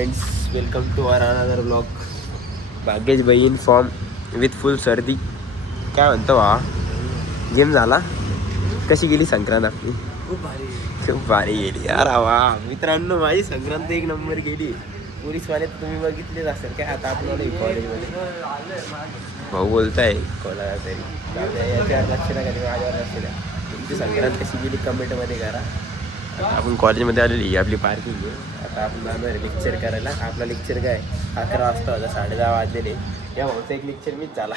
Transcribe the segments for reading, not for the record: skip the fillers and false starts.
Friends, welcome to our another blog. Bhagyesh भाई in form with फुल सर्दी. काय म्हणतो वा, गेम झाला? कशी गेली संक्रांत आपली? खूप भारी गेली यार. वा मित्रांनो, माझी संक्रांत एक नंबर गेली. पोलीसवाले तर तुम्ही बघितलेच असेल काय. आता आपल्याला कॉलेजमध्ये भाऊ बोलताय कोणाला तरी, याच्यावर लक्ष नका देऊ, माझ्यावर लक्ष द्या. तुमची संक्रांत कशी गेली कमेंटमध्ये करा. आपण कॉलेजमध्ये आलेली आपली पार्किंग आहे. आता आपण जाणार आहे लेक्चर करायला. आपला लेक्चर काय 11 वाजता होता, 10:30 वाजलेले. या भाऊचा एक लेक्चर मीच झाला,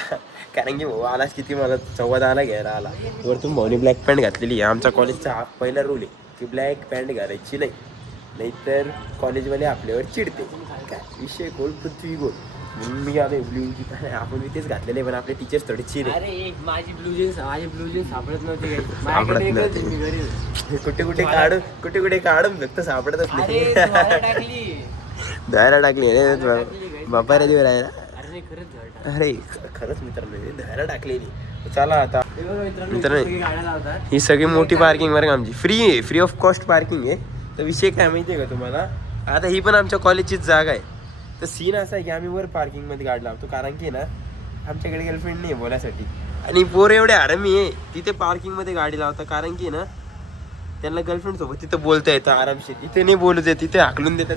कारण की भाऊ आलाच किती, मला 14:15 घ्यायला आला. वरतून भाऊने ब्लॅक पॅन्ट घातलेली. आमच्या कॉलेजचा हा पहिला रूल आहे की ब्लॅक पॅन्ट घालायची नाही, नाहीतर कॉलेजवाले आपल्यावर चिडते. काय विषय गोल पृथ्वी गोल. म्हणून मी आलो ब्ल्यू जीन्स. आपण मी तेच घातलेले, पण आपले टीचर्स थोडे चिड. अरे माझी ब्लू जीन्स सापडत नव्हती. सापडत नव्हती. कुठे कुठे काढून फक्त सापडतच नाही. धुवायला टाकली बापा रे दिवस राहायला. अरे खरंच मित्रांनो, धुवायला टाकलेली. चला आता मित्रांनो, ही सगळी मोठी पार्किंग वर आमची फ्री आहे, फ्री ऑफ कॉस्ट पार्किंग आहे. तर विषय काय माहिती आहे का तुम्हाला, आता ही पण आमच्या कॉलेजचीच जागा आहे. तर सीन असा आहे की आम्ही वर पार्किंगमध्ये गाडी लावतो, कारण की ना आमच्याकडे गर्लफ्रेंड नाही बोलायसाठी. आणि पोर एवढे आरामी आहे तिथे पार्किंगमध्ये गाडी लावतात, कारण की ना त्यांना गर्लफ्रेंड सोबत तिथं बोलता येतं आरामशीर. इथे नाही बोलू देत, तिथे हाकलून देतात.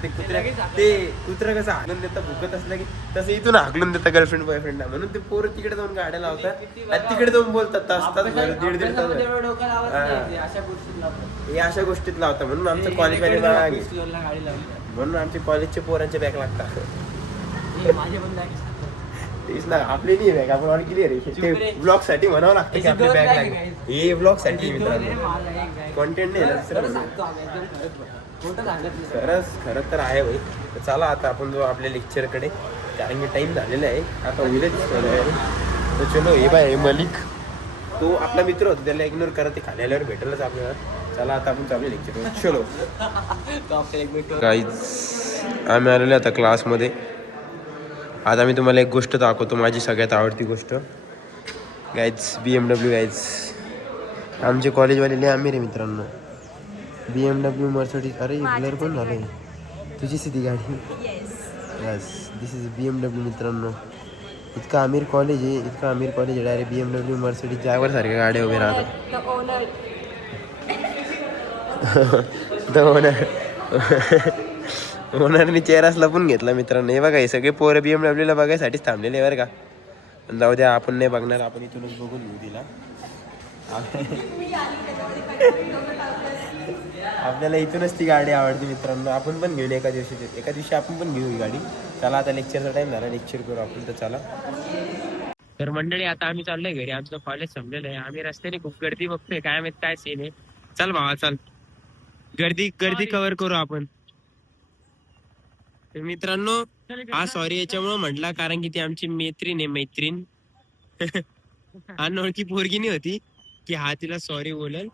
कुत्रा कसं हाकलून देतात भुकत असलं की, तसं इथून हाकलून देतात गर्लफ्रेंड बॉयफ्रेंडला. म्हणून ते पोरं तिकडे जाऊन गाड्या लावतात आणि तिकडे जाऊन बोलतात. तास तास दीड तास हे अशा गोष्टीत लावतात. म्हणून आमचं कॉलेजमध्ये म्हणून आमच्या कॉलेजचे पोरांचे बॅग लागतात. तेच ना, आपली नाही बॅग, आपण ऑन केली रे. ते ब्लॉग साठी म्हणावं लागतं की आपली बॅग लागेल. हे ब्लॉग साठी कॉन्टेंट नाही खरंच तर आहे भाई. तर चला आता आपण जो आपल्या लेक्चरकडे, कारण की टाइम झालेला आहे आता, उद्याच. तर चलो, हे बाय मलिक, तो आपला मित्र होता, त्याला इग्नोर करा, ते खाली आल्यावर भेटेलच आपल्याला. चला आता आपण चालू लेक्चर. चलो गाईज, आम्ही आलेलो आता क्लासमध्ये. आता मी तुम्हाला एक गोष्ट दाखवतो, माझी सगळ्यात आवडती गोष्ट. गाईज BMW गाईज, आमचे कॉलेजवाले लय आम्ही रे मित्रांनो. BMW Mercedes. अरे ब्लर पण झालं, तुझी सिधी गाडी. यस, दिस इज BMW मित्रांनो. इतका अमीर कॉलेज आहे, इतका अमीर कॉलेज आहे. डायरेक्ट BMW मर्सिडीज ड्रायव्हर सारख्या गाड्या उभे राहतात. ओनरनी चेहराच लपून घेतला मित्रांनो. हे बघा, हे सगळे पोरं BMW बघायसाठीच थांबलेले बरं का. जाऊ द्या, आपण नाही बघणार, आपण इथूनच बघून घेऊ तिला. आपल्याला इथूनच ती गाडी आवडते मित्रांनो. आपण पण घेऊन एका दिवशी आपण पण घेऊ ही गाडी. चला आता लेक्चरचा टाइम झाला, लेक्चर करू आपण. तर चला. तर मंडळी, आता आम्ही चाललोय घरी. आमचं कॉलेज संपलेलं आहे. आम्ही रस्त्याने खूप गर्दी बघतोय, काय माहित काय सीन आहे. चल भावा चल, गर्दी कव्हर करू आपण. मित्रांनो, हा सॉरी याच्यामुळे म्हटला, कारण की ती आमची मैत्रीण आहे. मैत्रीण अनोळखी पोरगी होती की हा तिला सॉरी बोलेल.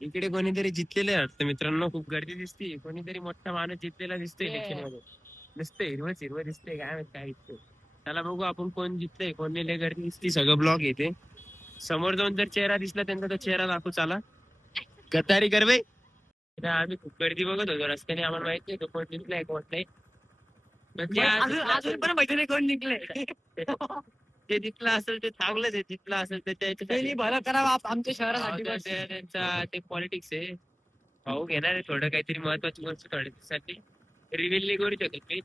इकडे कोणीतरी जितलेलं वाटतं मित्रांनो. खूप गर्दी दिसते, कोणीतरी मोठा माणूस जितलेला दिसतोय इलेक्शन मध्ये. दिसतंय हिरवं दिसतंय, काय माहित काय दिसतंय. त्याला बघू आपण कोण जितलंय, कोणी लय गर्दी दिसती. सगळं ब्लॉग येते. समोर जाऊन जर चेहरा दिसला त्यांचा, तो चेहरा दाखवू. चला, गद्दारी कर बे. आम्ही खूप गर्दी बघत होतो रस्त्याने, आम्हाला माहिती आहे कोण जिंकलाय कोण नाही. म्हणजे अजून पण माहिती नाही कोण जिंकलंय. ते जिंकलं असेल ते चांगलंच आहे, जिंकलं असेल तर त्याची भलं करावं आमच्या शहरासाठी. त्यांचा ते पॉलिटिक्स आहे. भाऊ घेणार आहे थोडं काहीतरी महत्वाची गोष्ट थोड्यासाठी रिव्हील नाही करू शकत मी,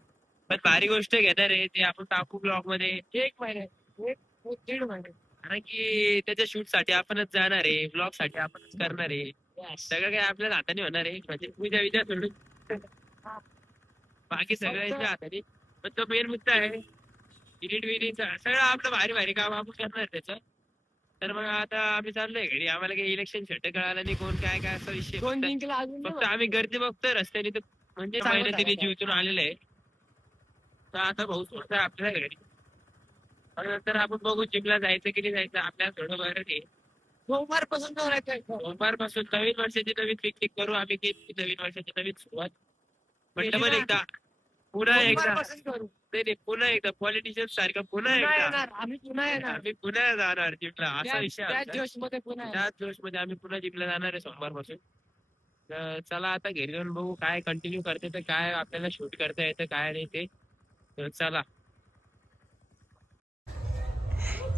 पण भारी गोष्ट घेणार आहे. ते आपण टाकू ब्लॉग मध्ये 1 महिना, 1-1.5 महिने, कारण की त्याच्या शूट साठी आपणच जाणार आहे, ब्लॉग साठी आपणच करणार आहे. सगळं काही आपल्याला हाताने होणार आहे, म्हणजे पूजा विचार सोडून बाकी सगळ्यांच्या हाताने. पण तो मेन मुद्दा आहे एडिट विडिटचा, सगळं आपलं भारी भारी काम आपण करणार त्याचं. तर मग आता आम्ही चाललोय घरी. आम्हाला काही इलेक्शन छट्ट कळाला नाही, कोण काय काय असा विषय. फक्त आम्ही गर्दी बघतोय रस्त्याने, तर म्हणजे मेहनतीने जीवतून आलेलं आहे. तर आता भाऊ सोडतोय आपल्याला घरी. नंतर आपण बघू जिमला जायचं की नाही जायचं, आपल्याला थोडं बरं नाही. सोमवारपासून नवीन वर्षाची नवीन पिकनिक करू आम्ही, की नवीन वर्षाची नवीन सुरुवात. म्हटलं पण एकदा, पुन्हा एकदा पॉलिटिशियन सारखं पुन्हा एकदा आम्ही पुन्हा जाणार जिमला, असा विषय. त्याच जोश मध्ये आम्ही पुन्हा जिमला जाणार आहे सोमवारपासून. तर चला आता घरी जाऊन बघू काय कंटिन्यू करते तर काय आपल्याला शूट करता येतं काय नाही ते. तर चला.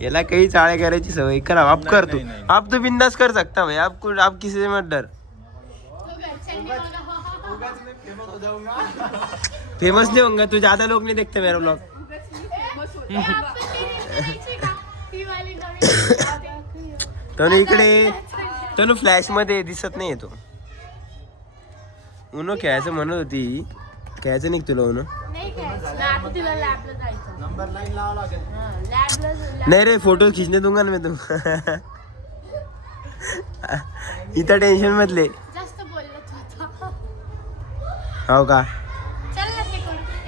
याला काही चाळे करायची सवय करा आप कर तू आप तो बिंदास कर सकता भाई आप किसी से मत डर. फेमस नहीं होगा तू ज्यादा लोग नहीं देखते मेरा ब्लॉग. तनु इकडे तनु फ्लॅश मध्ये दिसत नाही येतो. उनो खेळायचं म्हणत होती खेळायचं नाही का तुला उनो. नहीं रे फोटो खींचने दूंगा ना मैं तुम. इथं टेन्शन मधले जास्त बोललो तू आता. हो का. चल ना ते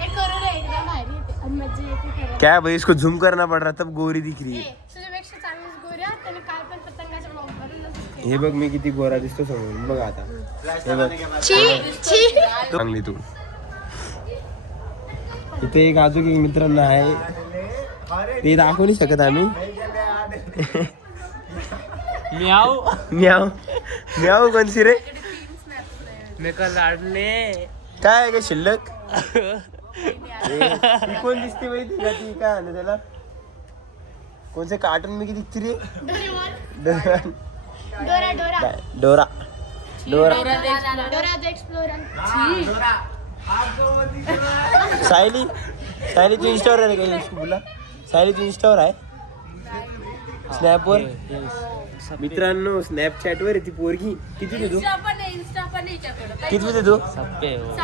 करू रे एकदा भारी येते आणि मज्जा येते करायला. क्या भाई इसको झूम करना पड़ रहा तब गोरी दिख रही है. तुझ्यापेक्षा चांगलीच गोऱ्या त्याने काल पण पतंगाच्या ब्लॉग बनवलं. हे बघ मी किती गोरा दिसतो समोरून बघ आता. हे बघ चांगली तू. इथे एक अजून एक मित्रांना आहे ते दाखवू नाही शकत आम्ही. म्याऊ म्याव म्याव कोणसी रे. मी का लाडले काय आहे का शिल्लक. ती कोण दिसते माहिती का ती काय आलं त्याला कोणते कार्टून मी किती दिसते रे. डोरेमॉन. डोरा Dora Dora Dora Dora the explorer. Sayali Sayali तू इंस्टावर आहे का बोला. सायली तू इंस्टावर आहे स्नॅपवर. मित्रांनो स्नॅपचॅट वर ती पोरगी किती देतो किती देतो. सप्पे हो.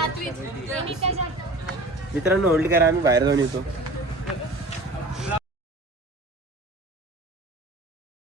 मित्रांनो होल्ड करा आम्ही बाहेर जाऊन येतो.